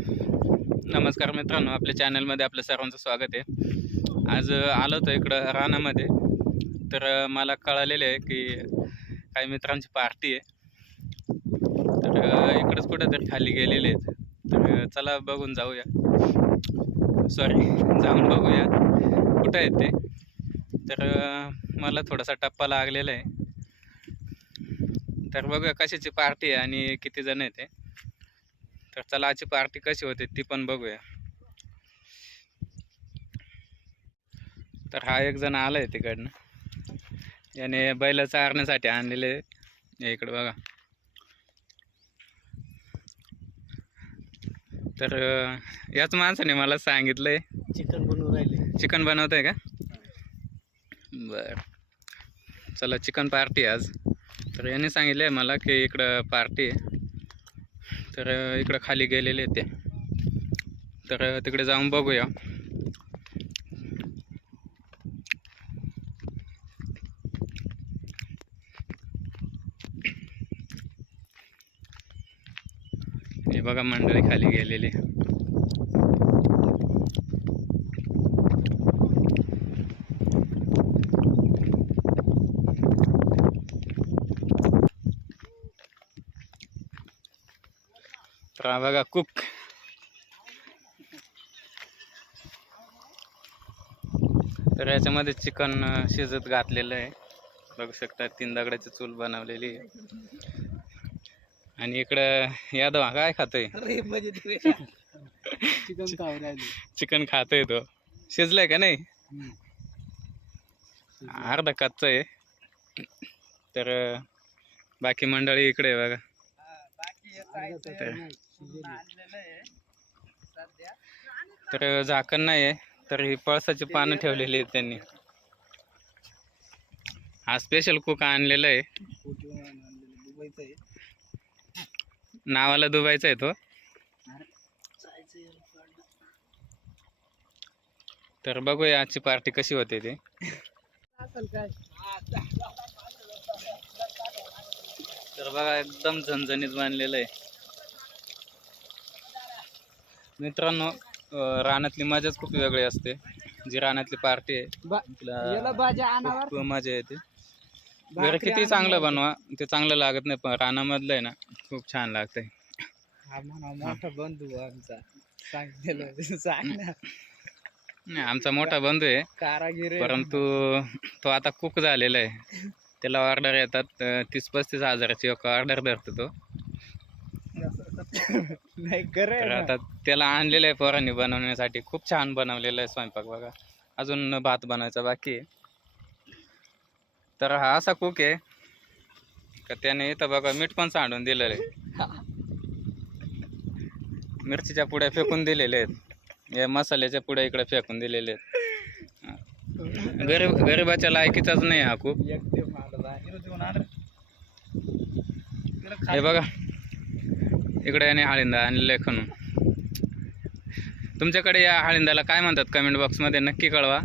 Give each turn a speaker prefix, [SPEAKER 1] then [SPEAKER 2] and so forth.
[SPEAKER 1] नमस्कार मित्रांनो आपल्या चॅनलमध्ये आपल्या सर्वांचं स्वागत आहे. आज आलो होतो इकडं रानामध्ये. तर मला कळालेलं आहे की काही मित्रांची पार्टी आहे. तर इकडंच कुठं खाली गेलेले आहेत. तर चला बघून जाऊया. सॉरी जाऊन बघूया. कुठं आहेत ते? तर मला थोडासा टप्पा लागलेला आहे. तर बघूया कशाची पार्टी आहे आणि किती जण आहेत ते. तर चला आजची पार्टी कशी होते ती पण बघूया. तर हा एक जण आलाय तिकडनं. याने बैल चारण्यासाठी आणलेले आहे. इकडे बघा. तर याच माणसाने मला सांगितलंय.
[SPEAKER 2] चिकन बनवून राहिले.
[SPEAKER 1] चिकन बनवत आहे का? बर. चला चिकन पार्टी आज. तर याने सांगितलं आहे मला की इकडं पार्टी आहे. तर इकडं खाली गेलेले ते. तर तिकडे जाऊन बघूया. हे बघा मंडळी खाली गेलेली. तर हा बघा कुक तर याच्यामध्ये चिकन शिजत घातलेलं आहे. बघू शकता तीन दगडाची चूल बनवलेली आहे. आणि इकडं यादव काय खातोय?
[SPEAKER 2] म्हणजे चिकन
[SPEAKER 1] खातोय तो. शिजलाय का नाही? अर्धा कच्चा आहे. तर बाकी मंडळी इकडे आहे बघा. तर झाकण नाही आहे तर ही पळसाची पानं ठेवलेली आहेत त्यांनी. हा स्पेशल कुक आणलेला आहे. नावाला दुबायचा आहे तो. तर बघूया आजची पार्टी कशी होते ती. बघा एकदम झणझणीत बांधलेलं आहे. मित्रांनो रानातली मजाच खूप वेगळी असते. जी रानातली पार्टी आहे मजा येते. घरी किती चांगलं बनवा. ते चांगलं लागत नाही पण रानामधलं आहे ना खूप छान लागतंय.
[SPEAKER 2] मोठा बंधू आमचा.
[SPEAKER 1] नाही आमचा मोठा बंधू आहे
[SPEAKER 2] कारागीर आहे.
[SPEAKER 1] परंतु तो आता कुक झालेला आहे. त्याला ऑर्डर येतात तीस पस्तीस हजाराची एक ऑर्डर धरतो तो.
[SPEAKER 2] नाही
[SPEAKER 1] तर आता त्याला आणलेलं आहे पोरांनी बनवण्यासाठी. खूप छान बनवलेलं आहे स्वयंपाक बघा. अजून भात बनवायचा बाकी आहे. तर हा असा कुक आहे. का त्याने इथं बघा मीठ पण सांडून दिलेलं आहे. मिरचीच्या पुड्या फेकून दिलेल्या आहेत. या मसाल्याच्या पुड्या इकडे फेकून दिलेल्या आहेत. गरीब गरिबाच्या लायकीचाच नाही हा कुक
[SPEAKER 2] एकटे
[SPEAKER 1] हे बघा. इकडे याने हाळिंदा आणलेलं आहे खणून तुमच्याकडे या हाळिंदाला काय म्हणतात? कमेंट बॉक्समध्ये नक्की कळवा.